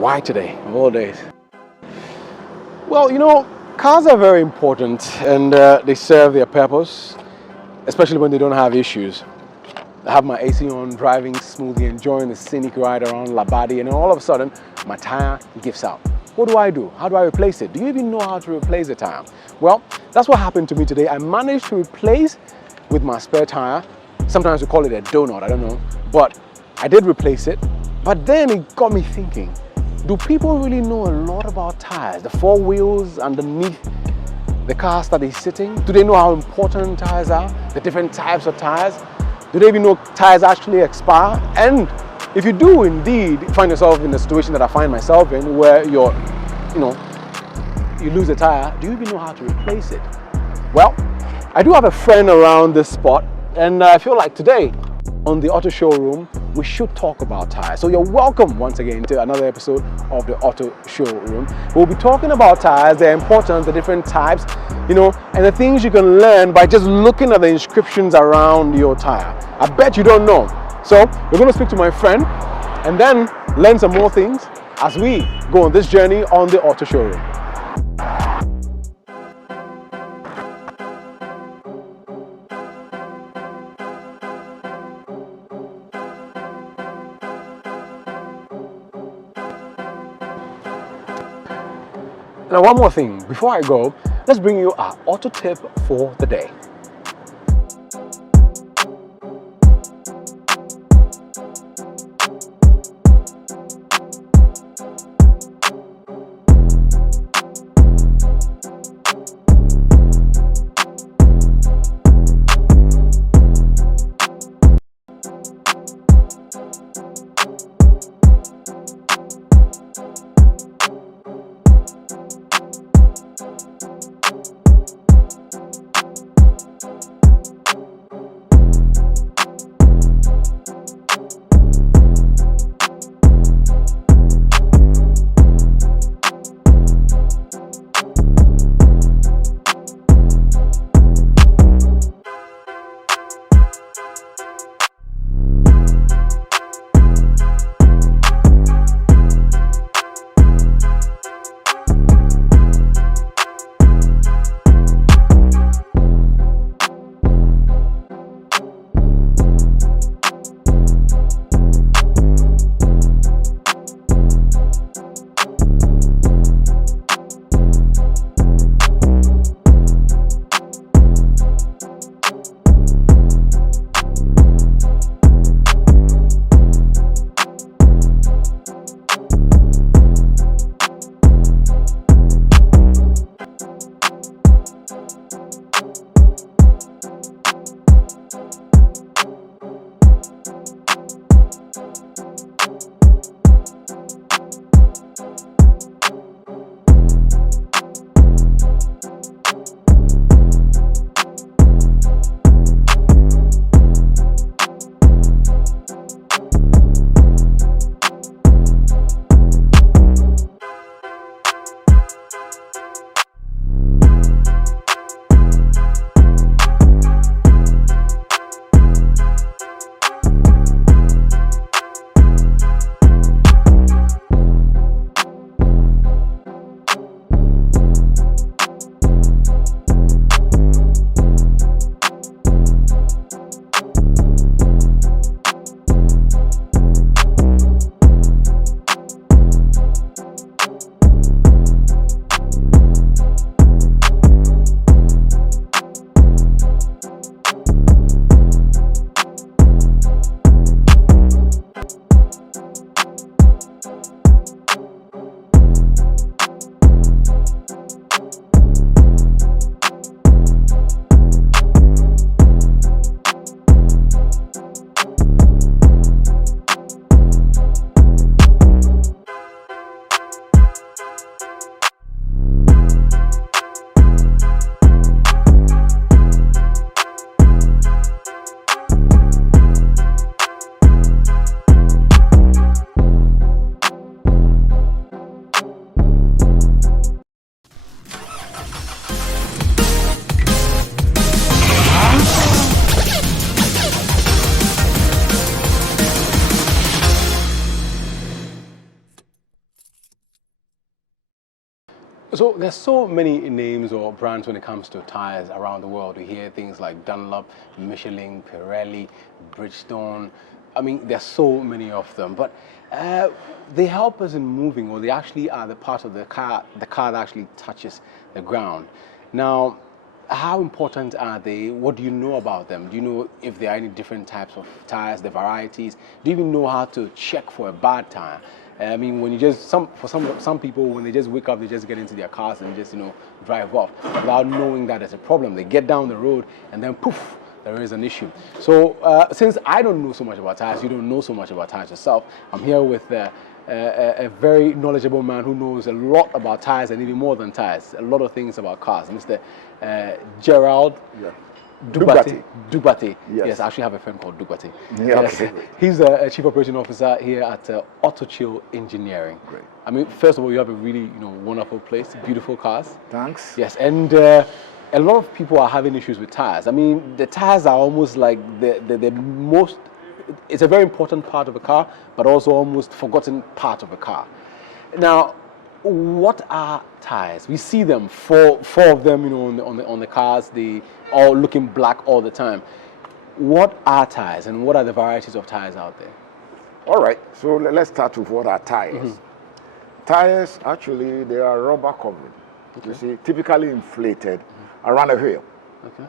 Why today, of all days? Well, you know, cars are very important and they serve their purpose, especially when they don't have issues. I have my AC on, driving smoothly, enjoying the scenic ride around Labadi, and then all of a sudden, my tire gives out. What do I do? How do I replace it? Do you even know how to replace a tire? Well, that's what happened to me today. I managed to replace with my spare tire. Sometimes we call it a donut, I don't know. But I did replace it. But then it got me thinking, do people really know a lot about tires? The four wheels underneath the car that is sitting? Do they know how important tires are? The different types of tires? Do they even know tires actually expire? And if you do indeed find yourself in a situation that I find myself in, where you lose a tire, do you even know how to replace it? Well, I do have a friend around this spot, and I feel like today on the Auto Showroom, we should talk about tires. So you're welcome once again to another episode of the Auto Showroom. We'll be talking about tires, their importance, the different types, and the things you can learn by just looking at the inscriptions around your tire. I bet you don't know. So we're going to speak to my friend and then learn some more things as we go on this journey on the Auto Showroom. Now, one more thing before I go, let's bring you our auto tip for the day. So there's so many names or brands when it comes to tires around the world. We hear things like Dunlop, Michelin, Pirelli, Bridgestone. I mean, there's so many of them, but they help us in moving, or they actually are the part of the car that actually touches the ground. Now, how important are they? What do you know about them? Do you know if there are any different types of tires, the varieties? Do you even know how to check for a bad tire? I mean, when you just some people, when they just wake up, they just get into their cars and just drive off without knowing that there's a problem. They get down the road and then poof, there is an issue. So since I don't know so much about tires, you don't know so much about tires yourself, I'm here with a very knowledgeable man who knows a lot about tires and even more than tires, a lot of things about cars, Mr. Gerald. Yeah. Dubate. Yes. I actually have a friend called Dubate. Yeah, yes. okay. He's a chief operating officer here at Autochill Engineering. Great. I mean, first of all, you have a really wonderful place, beautiful cars. Thanks. Yes, and a lot of people are having issues with tires. I mean, the tires are almost like the most. It's a very important part of a car, but also almost forgotten part of a car. Now, what are tires? We see them, four of them, on the cars. They all looking black all the time. What are tires, and what are the varieties of tires out there? All right. So let's start with what are tires. Tires, actually, they are rubber covered. Okay. You see, typically inflated around a wheel, Okay.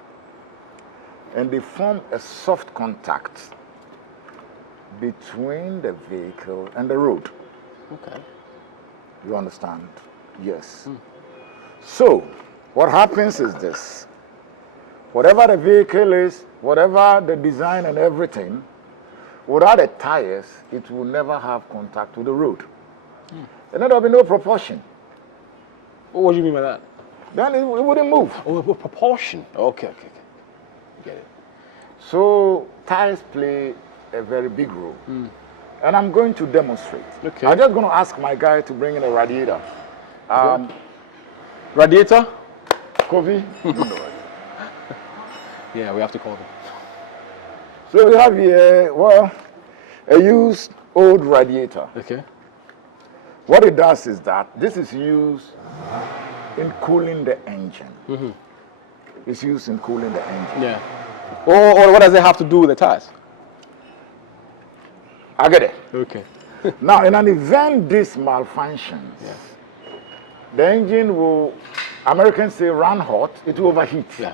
and they form a soft contact between the vehicle and the road. Okay. You understand? Yes. So, what happens is this. Whatever the vehicle is, whatever the design and everything, without the tires, it will never have contact with the road. And then there will be no proportion. What do you mean by that? Then it wouldn't move. Oh, proportion. Okay. Get it. So, tires play a very big role. And I'm going to demonstrate. Okay. I'm just going to ask my guy to bring in a radiator. Radiator? Kofi? Yeah, we have to call them. So we have here, well, a used old radiator. Okay. What it does is that this is used in cooling the engine. It's used in cooling the engine. Yeah. Or what does it have to do with the tires? I get it. Okay. Now, in an event this malfunctions, the engine will, Americans say, run hot, it will overheat. Yeah.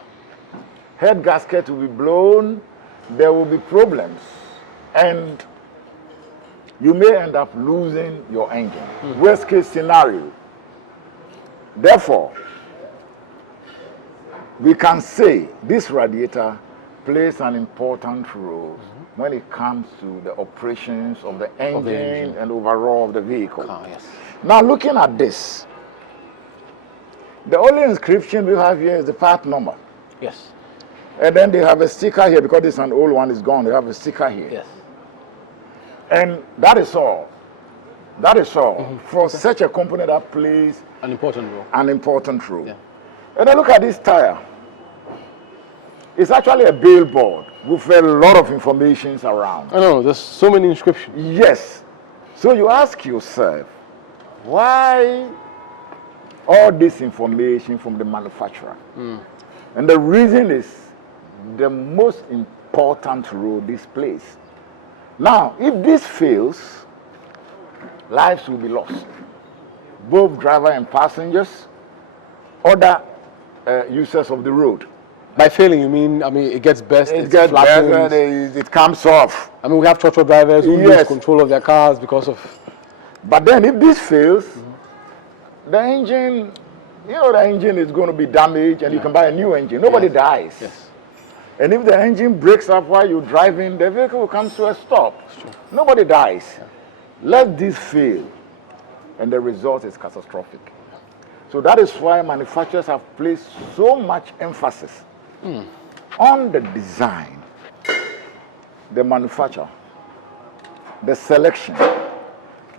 Head gasket will be blown, there will be problems, and you may end up losing your engine. Worst case scenario. Therefore, we can say this radiator plays an important role when it comes to the operations of the engine, and overall of the vehicle. Yes. Now, looking at this, the only inscription we have here is the part number. Yes. And then they have a sticker here, because this an old one is gone, they have a sticker here. Yes. And that is all. That is all for such a company that plays An important role. an important role. Yeah. And then look at this tire. It's actually a billboard with a lot of information around. I know, there's so many inscriptions. Yes. So you ask yourself, why all this information from the manufacturer? And the reason is the most important role this plays. Now, if this fails, lives will be lost. Both driver and passengers, other users of the road. By failing, you mean, it gets best, It gets better, it comes off. I mean, we have truck drivers who lose control of their cars because of... But then if this fails, the engine, the engine is going to be damaged, and you can buy a new engine. Nobody dies. Yes. And if the engine breaks up while you're driving, the vehicle comes to a stop. Nobody dies. Let this fail, and the result is catastrophic. So that is why manufacturers have placed so much emphasis on the design, the manufacture, the selection,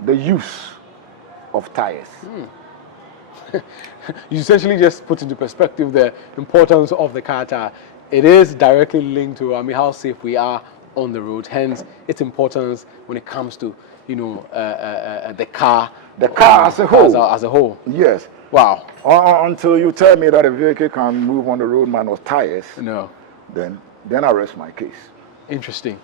the use of tires. You essentially just put into perspective the importance of the car tire. It is directly linked to how safe we are on the road, hence its importance when it comes to the car The car as a whole. As a whole. Yes. Wow. Until you tell me that a vehicle can move on the road minus tires, No. then I rest my case. Interesting.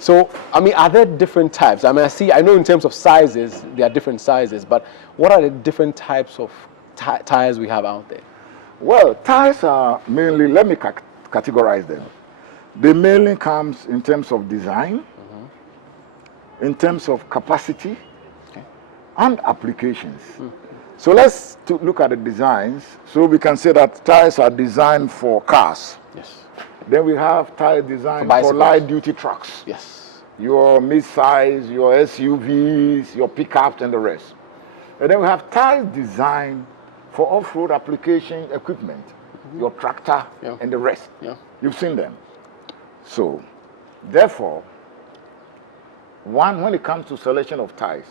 So, I mean, are there different types? I mean, I know in terms of sizes, there are different sizes, but what are the different types of tires we have out there? Well, tires are mainly, let me categorize them. They mainly comes in terms of design, in terms of capacity, and applications. So let's look at the designs. So we can say that tires are designed for cars. Yes. Then we have tire designed for light-duty trucks. Yes. Your mid-size, your SUVs, your pickups, and the rest. And then we have tires designed for off-road application equipment, your tractor, and the rest. Yeah. You've seen them. So, therefore, when it comes to selection of tires,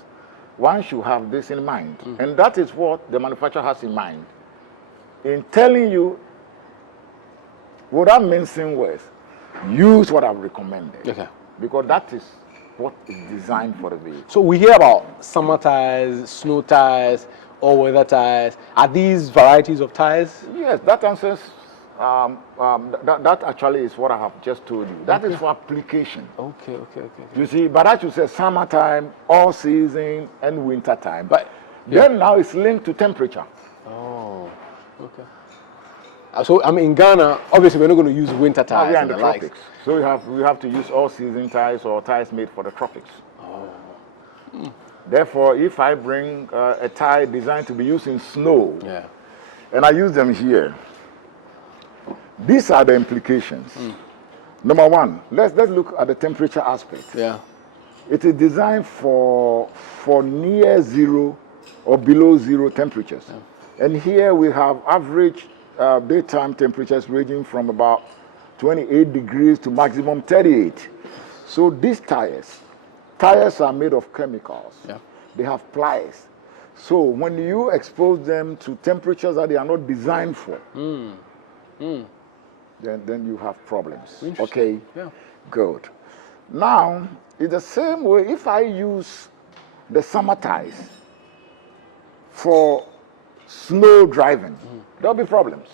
one should have this in mind. And that is what the manufacturer has in mind. In telling you, without mincing words, use what I've recommended. Okay. Because that is what is designed for the vehicle. So we hear about summer tires, snow tires, all-weather tires. Are these varieties of tires? Yes, that answers, that actually is what I have just told you. That is for application. Okay. You see, but that you say summertime, all season, and winter time. But then now it's linked to temperature. Oh, okay. So I mean, in Ghana, obviously we're not going to use winter tires. We are in the tropics, so we have to use all-season tires or tires made for the tropics. Oh. Therefore, if I bring a tire designed to be used in snow, and I use them here, these are the implications. Number one, let's look at the temperature aspect. Yeah. It is designed for near zero or below zero temperatures. And here we have average daytime temperatures ranging from about 28 degrees to maximum 38. So these tires are made of chemicals. They have plies. So when you expose them to temperatures that they are not designed for, then you have problems. Okay? Yeah. Good. Now, it's the same way if I use the summer tires for snow driving, there'll be problems.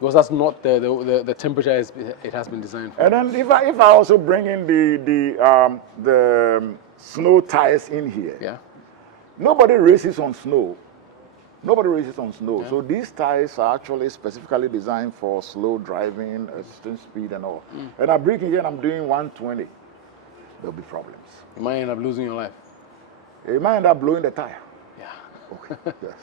Because that's not the temperature it has been designed for. And then if I also bring in the snow tires in here, nobody races on snow. Nobody races on snow. So these tires are actually specifically designed for slow driving, assistant speed and all. And I bring in here and I'm doing 120. There'll be problems. You might end up losing your life. You might end up blowing the tire. Yeah. Okay. Yes.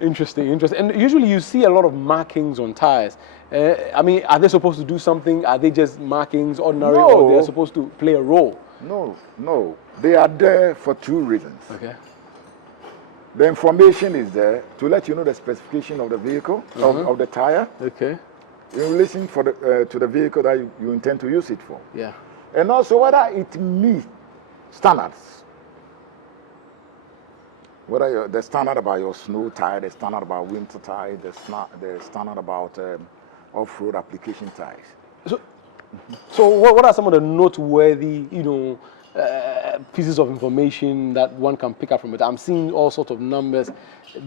Interesting. And usually you see a lot of markings on tires. I mean, are they supposed to do something? Are they just markings, ordinary, or they're supposed to play a role? No. They are there for two reasons. Okay. The information is there to let you know the specification of the vehicle, of the tire. Okay. In relation to the vehicle that you intend to use it for. Yeah. And also whether it meets standards. Whether the standard about your snow tire, the standard about winter tire, the standard about off-road application tires. So what are some of the noteworthy, pieces of information that one can pick up from it? I'm seeing all sorts of numbers,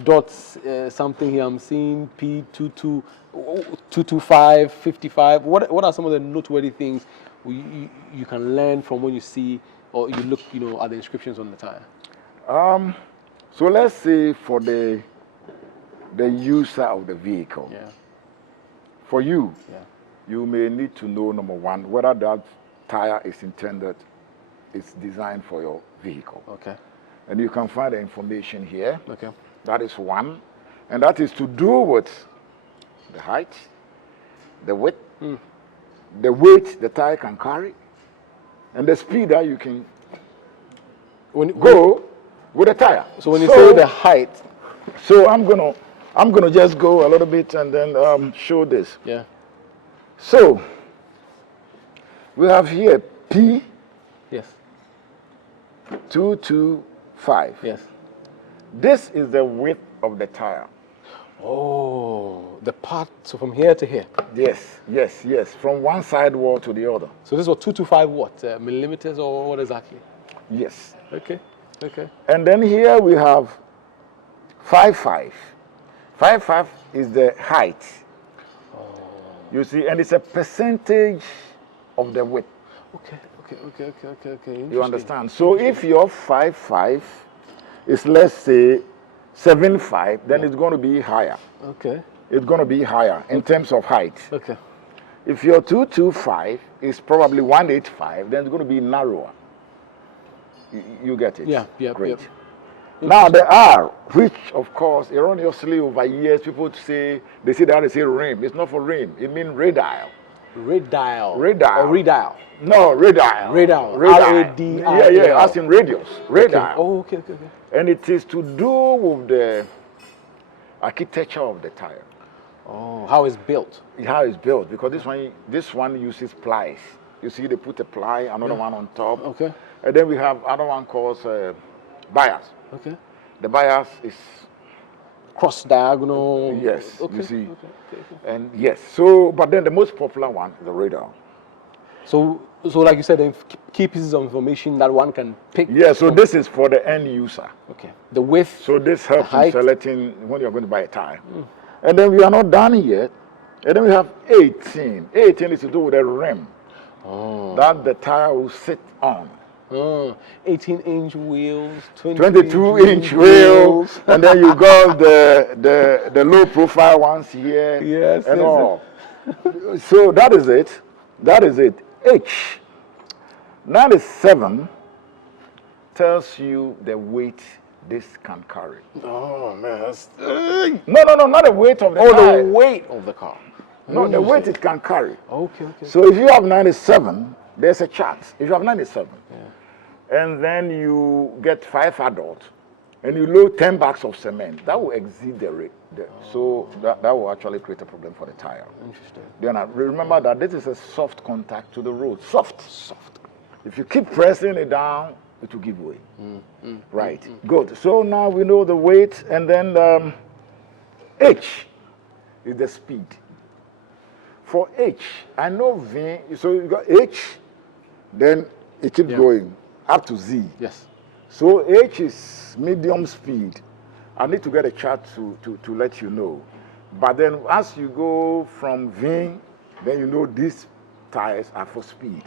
dots, something here. I'm seeing P22, 225, 55. What are some of the noteworthy things you can learn from when you see or you look, at the inscriptions on the tire? So let's say for the user of the vehicle. Yeah. For you, you may need to know, number one, whether that tire is intended, it's designed for your vehicle. Okay. And you can find the information here. Okay. That is one. And that is to do with the height, the width, the weight the tire can carry, and the speed that you can go with the tire. So when you say the height, so I'm gonna just go a little bit and then show this. Yeah. So we have here P. Yes. 225. Yes. This is the width of the tire. Oh, the part, so from here to here. Yes. From one sidewall to the other. So this was 225 what? Millimeters or what exactly? Yes. Okay. Okay. And then here we have 5.5. 5.5 is the height. Oh. You see, and it's a percentage of the width. Okay. You understand? So if your 5.5 is, let's say, 7.5, then it's going to be higher. Okay. It's going to be higher in terms of height. Okay. If your 2.25 is probably 1.85, then it's going to be narrower. You get it? Yeah. Great. Now the R, which of course erroneously over years people say that they say rim. It's not for rim. It means radial. Radial. Radial. Or radial. No, radial. Radial. R-A-D-I-A-L. Yeah, as in radius. Radial. Okay. Oh, okay. And it is to do with the architecture of the tire. Oh, how it's built. How it's built, because this one uses plies. You see, they put a ply, another one on top. Okay. And then we have another one called bias. Okay. The bias is cross diagonal. Yes. Okay. You see. Okay. And yes. So, but then the most popular one is the radar. So like you said, the key pieces of information that one can pick. Yeah. So this is for the end user. Okay. The width. So this helps in selecting when you're going to buy a tire. And then we are not done yet. And then we have 18. 18 is to do with the rim that the tire will sit on. 18-inch wheels, 22-inch wheels, and then you got the low profile ones here. Yes. And all. So that is it. H 97 tells you the weight this can carry. Oh man, that's No, not the weight of the car. the weight of the car. No, the weight it can carry. Okay. So if you have 97, there's a chart. If you have 97, and then you get 5 adults, and you load 10 bags of cement, that will exceed the rate. So that will actually create a problem for the tire. Interesting. Then remember that this is a soft contact to the road. Soft. If you keep pressing it down, it will give way. Right. Good. So now we know the weight, and then H is the speed. For H, I know V, so you got H, then it keeps going up to Z. Yes. So H is medium speed. I need to get a chart to let you know. But then as you go from V, then you know these tires are for speed.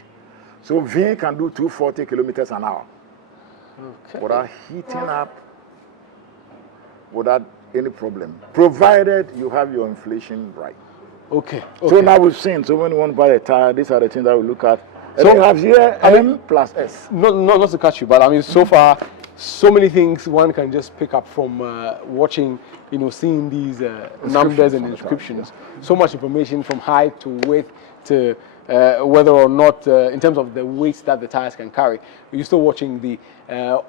So V can do 240 kilometers an hour. Okay. Without heating up, without any problem, provided you have your inflation right. Okay. So now we've seen, so when you want to buy a tire, these are the things that we look at. And so you have here M plus S. Not to catch you, but I mean, so far, so many things one can just pick up from watching, seeing these numbers and inscriptions. So much information from height to width to whether or not, in terms of the weights that the tires can carry. You're still watching the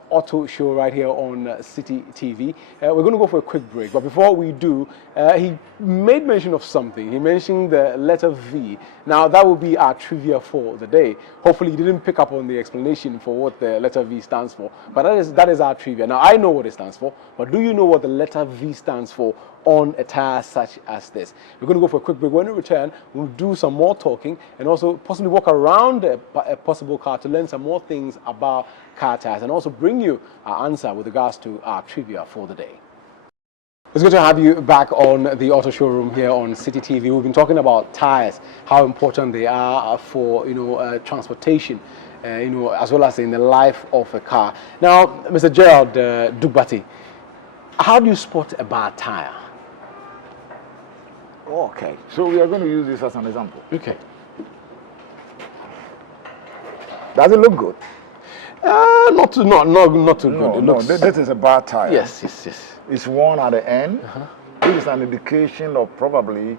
auto show right here on City TV. We're going to go for a quick break, but before we do, he made mention of something. He mentioned the letter V. Now, that will be our trivia for the day. Hopefully, you didn't pick up on the explanation for what the letter V stands for, but that is our trivia. Now, I know what it stands for, but do you know what the letter V stands for on a tire such as this? We're going to go for a quick break. When we return, we'll do some more talking and also possibly walk around a possible car to learn some more things about car tires and also bring you our answer with regards to our trivia for the day. It's good to have you back on the auto showroom here on City TV. We've been talking about tires, how important they are for transportation, as well as in the life of a car. Now, Mr. Gerald Dugbati, how do you spot a bad tire? Okay, so we are going to use this as an example. Okay. Does it look good? Not too good. No, this is a bad tire. Yes. It's worn at the end. This is an indication of probably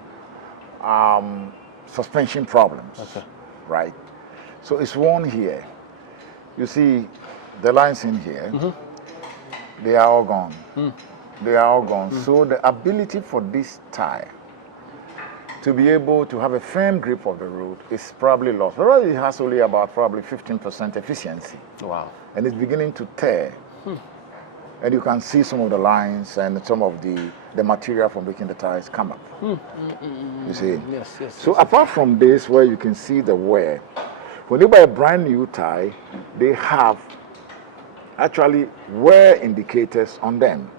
suspension problems. Okay. Right? So it's worn here. You see the lines in here, they are all gone. They are all gone. So the ability for this tire to be able to have a firm grip of the road is probably lost. But it has only about probably 15% efficiency. Wow. And it's beginning to tear. And you can see some of the lines and some of the material from making the tires come up. You see? Yes. So apart from this, where you can see the wear, when you buy a brand new tire, they have actually wear indicators on them.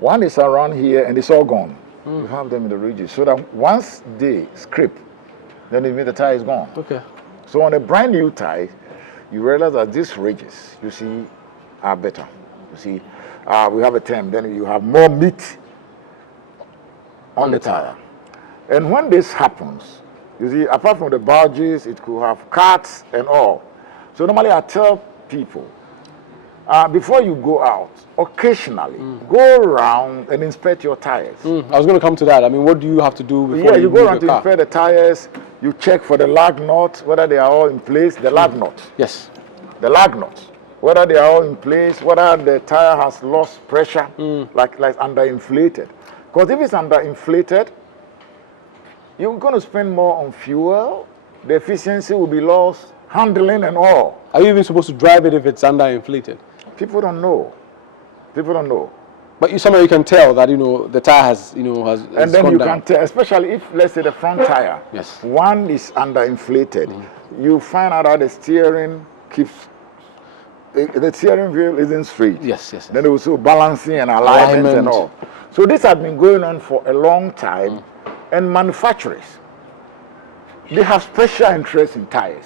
One is around here and it's all gone. You have them in the ridges. So that once they scrape, then it means the tire is gone. Okay. So on a brand new tire, you realize that these ridges, you see, are better. You see, we have a term, then you have more meat on the tire. And when this happens, you see, apart from the bulges, it could have cuts and all. So normally I tell people, before you go out, occasionally go around and inspect your tires. I was going to come to that. I mean, what do you have to do before you go around to car? inspect the tires. You check for the lug nuts, whether they are all in place. The lug nuts. Yes. The lug nuts, whether they are all in place, whether the tire has lost pressure, like underinflated. Because if it's underinflated, you're going to spend more on fuel. The efficiency will be lost, handling and all. Are you even supposed to drive it if it's underinflated? People don't know. People don't know. But somehow you can tell that, the tire has, has and then gone you down. can tell, especially if, let's say, the front tire, yes, one is underinflated. You find out that the steering keeps, the steering wheel isn't straight. Yes, yes. Then also balancing and alignment and all. So this has been going on for a long time, and manufacturers, they have special interest in tires.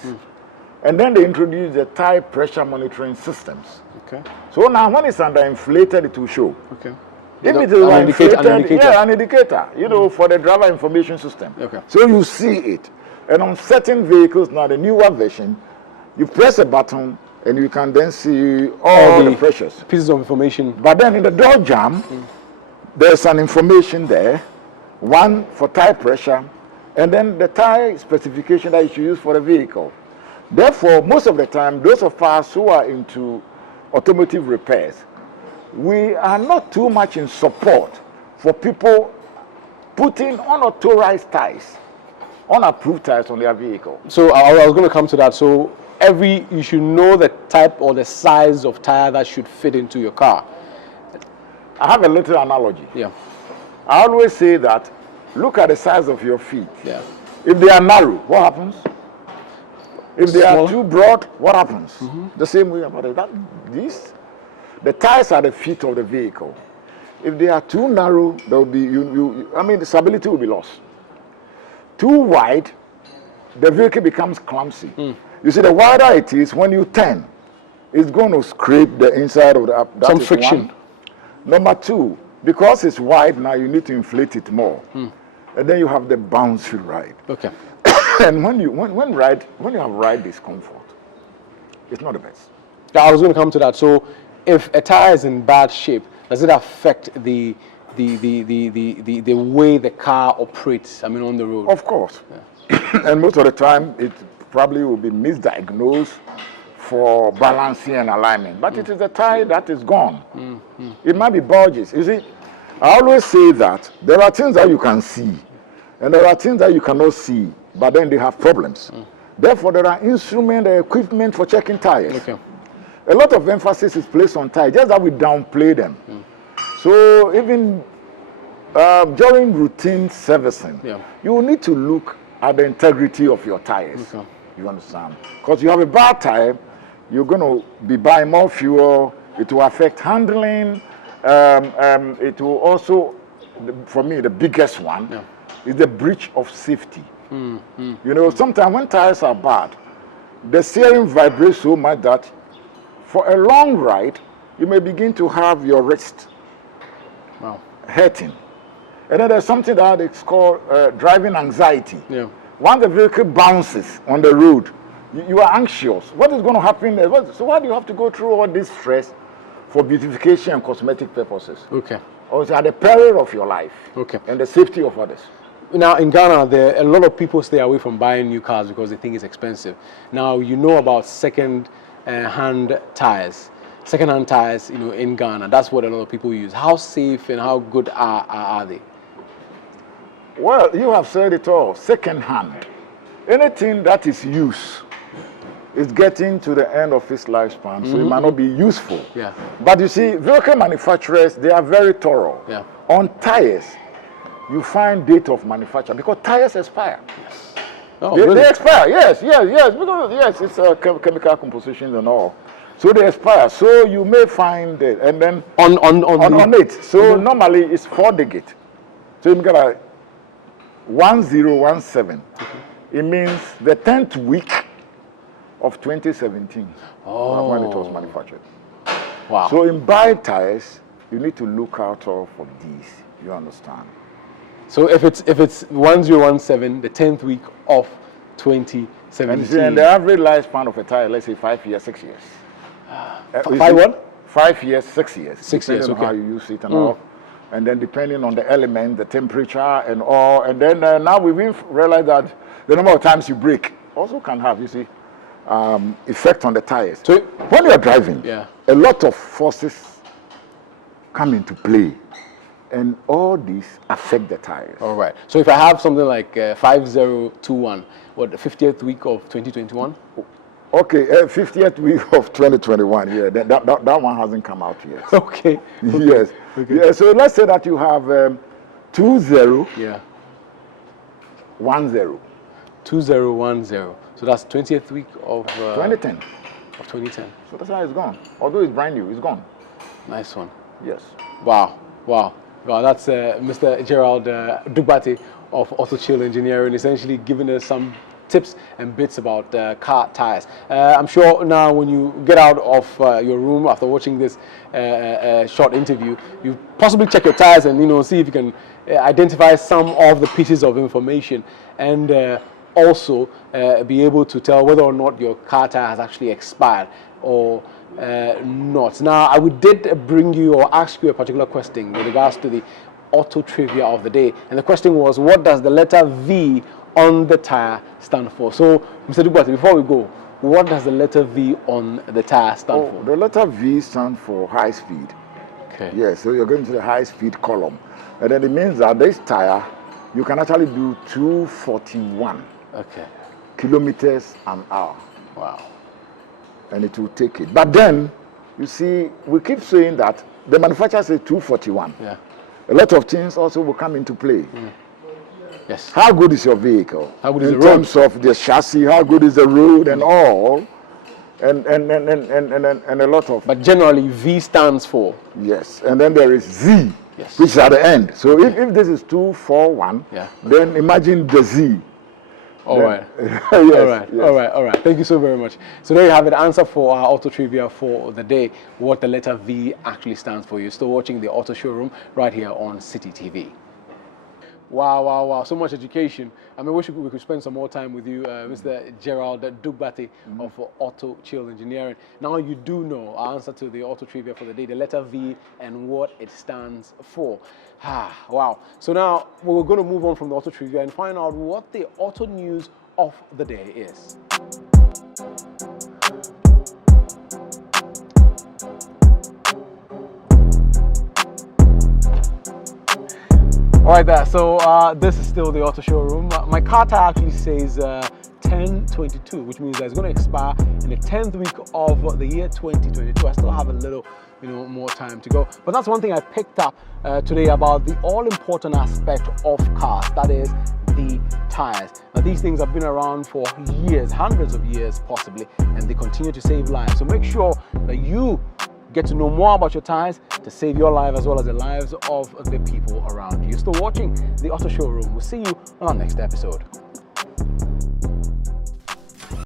And then they introduce the tire pressure monitoring systems. Okay. So now when it's underinflated, it will show. Okay. If it is an indicator, for the driver information system. Okay. So you see it. And on certain vehicles, now the newer version, you press a button and you can then see all the pressures. Pieces of information. But then in the door jamb, there's an information there, one for tire pressure, and then the tire specification that you should use for the vehicle. Therefore, most of the time, those of us who are into automotive repairs, we are not too much in support for people putting unauthorized tires, unapproved tires on their vehicle. So I was going to come to that. So you should know the type or the size of tire that should fit into your car. I have a little analogy. Yeah. I always say that, look at the size of your feet. Yeah. If they are narrow, what happens? If they are too broad, what happens? The same way about it. The tires are the feet of the vehicle. If they are too narrow, there will be the stability will be lost. Too wide, the vehicle becomes clumsy. You see, the wider it is, when you turn, it's going to scrape the inside of the up. Some friction. One. Number two, because it's wide now, you need to inflate it more, and then you have the bouncy ride. Okay. And when you have ride discomfort, it's not the best. I was going to come to that. So, if a tire is in bad shape, does it affect the way the car operates? I mean, on the road. Of course. Yeah. And most of the time, it probably will be misdiagnosed for balancing and alignment. But it is a tire that is gone. It might be bulges. You see, I always say that there are things that you can see, and there are things that you cannot see, but then they have problems. Therefore, there are instruments, equipment for checking tires. Okay. A lot of emphasis is placed on tires, just that we downplay them. So even during routine servicing, you will need to look at the integrity of your tires. Okay. You understand? Because you have a bad tire, you're going to be buying more fuel, it will affect handling, it will also, for me, the biggest one is the breach of safety. Sometimes when tires are bad, the steering vibrates so much that for a long ride, you may begin to have your wrist hurting. And then there's something that is called driving anxiety. Yeah. Once the vehicle bounces on the road, you are anxious. What is going to happen? So why do you have to go through all this stress for beautification and cosmetic purposes? Okay. Or it's at the peril of your life. Okay. And the safety of others. Now, in Ghana, a lot of people stay away from buying new cars because they think it's expensive. Now, you know about second-hand tires. Second-hand tires, in Ghana, that's what a lot of people use. How safe and how good are they? Well, you have said it all. Second-hand. Anything that is used is getting to the end of its lifespan, so it might not be useful. Yeah. But you see, vehicle manufacturers, they are very thorough. Yeah. On tires, you find date of manufacture because tires expire. Yes. Oh, really? They expire. Yes, because it's chemical compositions and all. So they expire. So you may find it, and then on it. So normally it's 4 digits. So you get a 1017. It means the 10th week of 2017 when it was manufactured. Wow. So in buying tires, you need to look out for these. You understand? So if it's 1017, the 10th week of 2017. And the average lifespan of a tire, let's say 5 years, 6 years. 5 what? 5 years, 6 years. 6 years, depending on okay. how you use it and all. And then depending on the element, the temperature and all. And then now we've realized that the number of times you brake also can have, you see, effect on the tires. So when you're driving, a lot of forces come into play. And all these affect the tires. All right. So if I have something like 5021, what, the 50th week of 2021? Okay, 50th week of 2021. Yeah, that one hasn't come out yet. Okay. Yes. Okay. Yeah. So let's say that you have 20. Yeah. 10. 2010. So that's 20th week of 2010. Of 2010. So that's how it's gone. Although it's brand new, it's gone. Nice one. Yes. Wow. Wow. Wow. That's Mr. Gerald Dugbati of Auto Chill Engineering, essentially giving us some tips and bits about car tires. I'm sure now when you get out of your room after watching this short interview, you possibly check your tires and see if you can identify some of the pieces of information and also be able to tell whether or not your car tire has actually expired or not. Now, I did bring you or ask you a particular question with regards to the auto trivia of the day, and the question was, what does the letter V on the tire stand for? So, Mr. Dugbati, before we go, what does the letter V on the tire stand for? The letter V stands for high speed. Okay. Yes, so you're going to the high speed column. And then it means that this tire, you can actually do 241 kilometers an hour. Wow. And it will take it. But then, you see, we keep saying that the manufacturer says 241. Yeah. A lot of things also will come into play. Yes. How good is your vehicle? How good is in the road? terms of the chassis, how good is the road and all, and a lot of. But generally, V stands for. Yes, and then there is Z, Yes. which is at the end. So if this is 241, then imagine the Z. All right. Yes, all right. yes. All right. All right. Thank you so very much. So there you have it. Answer for our auto trivia for the day. What the letter V actually stands for. You're still watching the Auto Showroom right here on City TV. Wow, wow, wow. So much education. I mean, we could spend some more time with you, Mr. Gerald Dugbati of Auto Chill Engineering. Now you do know our answer to the auto trivia for the day, the letter V and what it stands for. Wow. So now we're going to move on from the auto trivia and find out what the auto news of the day is. All right, there. So this is still the Auto Showroom. My car tire actually says 1022, which means that it's going to expire in the 10th week of the year 2022. I still have a little, more time to go. But that's one thing I picked up today about the all-important aspect of cars. That is the tires. Now, these things have been around for years, hundreds of years possibly, and they continue to save lives. So make sure that you get to know more about your tires to save your life as well as the lives of the people around you. You're still watching the Auto Showroom. We'll see you on our next episode.